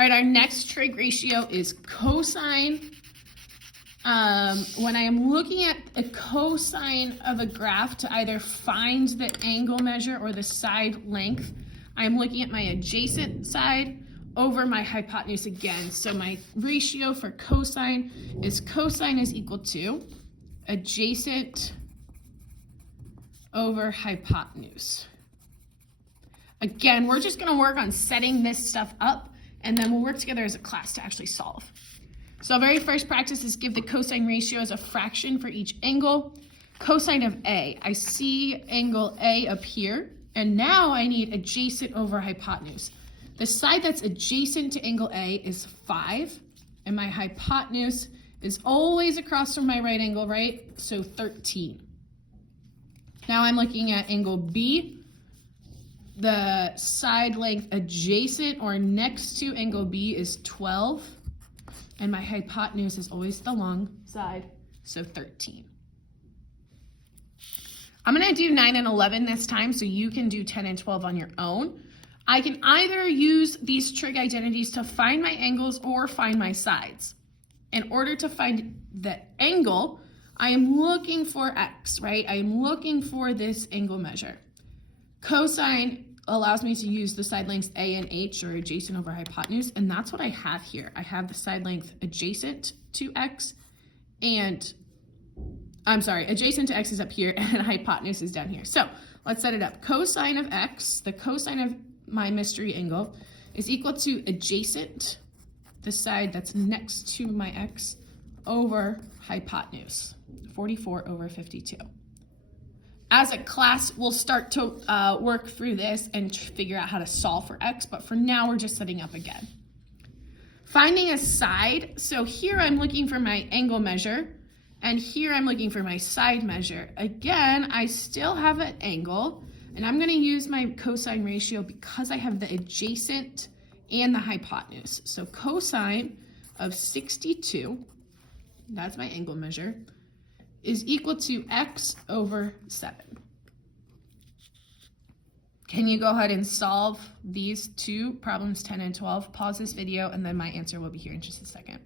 All right, our next trig ratio is cosine. When I am looking at a cosine of a graph to either find the angle measure or the side length, I'm looking at my adjacent side over my hypotenuse again. So my ratio for cosine is equal to adjacent over hypotenuse. Again, we're just going to work on setting this stuff up, and then we'll work together as a class to actually solve. So very first practice is give the cosine ratio as a fraction for each angle. Cosine of A, I see angle A up here, and now I need adjacent over hypotenuse. The side that's adjacent to angle A is 5, and my hypotenuse is always across from my right angle, right? So 13. Now I'm looking at angle B. The side length adjacent or next to angle B is 12, and my hypotenuse is always the long side, so 13. I'm going to do 9 and 11 this time, so you can do 10 and 12 on your own. I can either use these trig identities to find my angles or find my sides. In order to find the angle, I am looking for x, right? I am looking for this angle measure. Cosine allows me to use the side lengths A and H, or adjacent over hypotenuse, and that's what I have here. I have the side length adjacent to x, and adjacent to x is up here, and hypotenuse is down here. So let's set it up. Cosine of x, the cosine of my mystery angle, is equal to adjacent, the side that's next to my x, over hypotenuse, 44 over 52. As a class, we'll start to work through this and figure out how to solve for x, but for now, we're just setting up again. Finding a side, so here I'm looking for my angle measure, and here I'm looking for my side measure. Again, I still have an angle, and I'm gonna use my cosine ratio because I have the adjacent and the hypotenuse. So cosine of 62, that's my angle measure, is equal to x over 7. Can you go ahead and solve these two problems, 10 and 12? Pause this video, and then my answer will be here in just a second.